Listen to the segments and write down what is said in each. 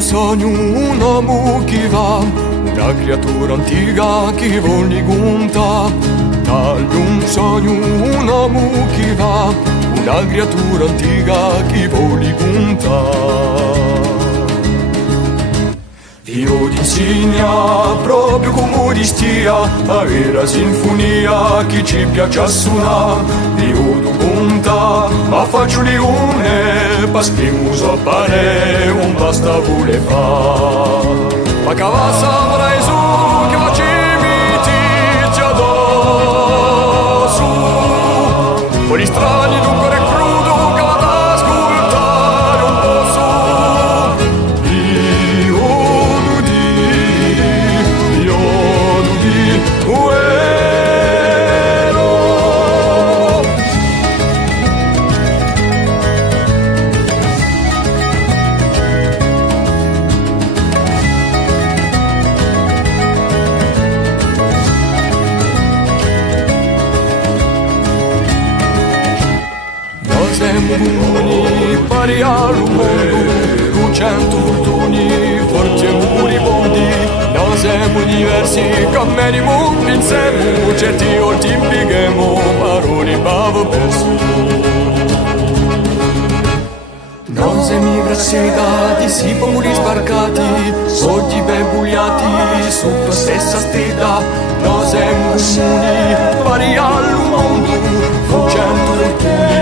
un sogno, un uomo che va, una creatura antica che vuole conta. Dagli un sogno, un uomo che va, una creatura antica che vuole conta. Dio ti insegna proprio come ti stia, la vera sinfonia che ci piace a suonare. Dio tu conta, ma faccio leone, pastiamo so pare, un basta vuole fa. Ma cavassa avrai su, che facemi ti già addosso, fuori strani d'un cuore crudo, che vado ad ascoltare un posso. Siamo comuni, pari al mondo, con 100 fortuni, forti e moribondi. Noi siamo diversi, camminiamo insieme, certi orti impieghiamo, parole bavo perso. Non siamo graziati, si pomuli sbarcati, oggi ben bugliati, sotto stessa stella. Noi siamo comuni, pari al mondo, con 100 fortuni,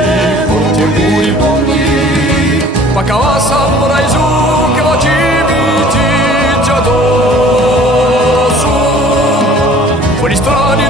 ma cavassa avrai su, che facemi ti già addosso, fuori strani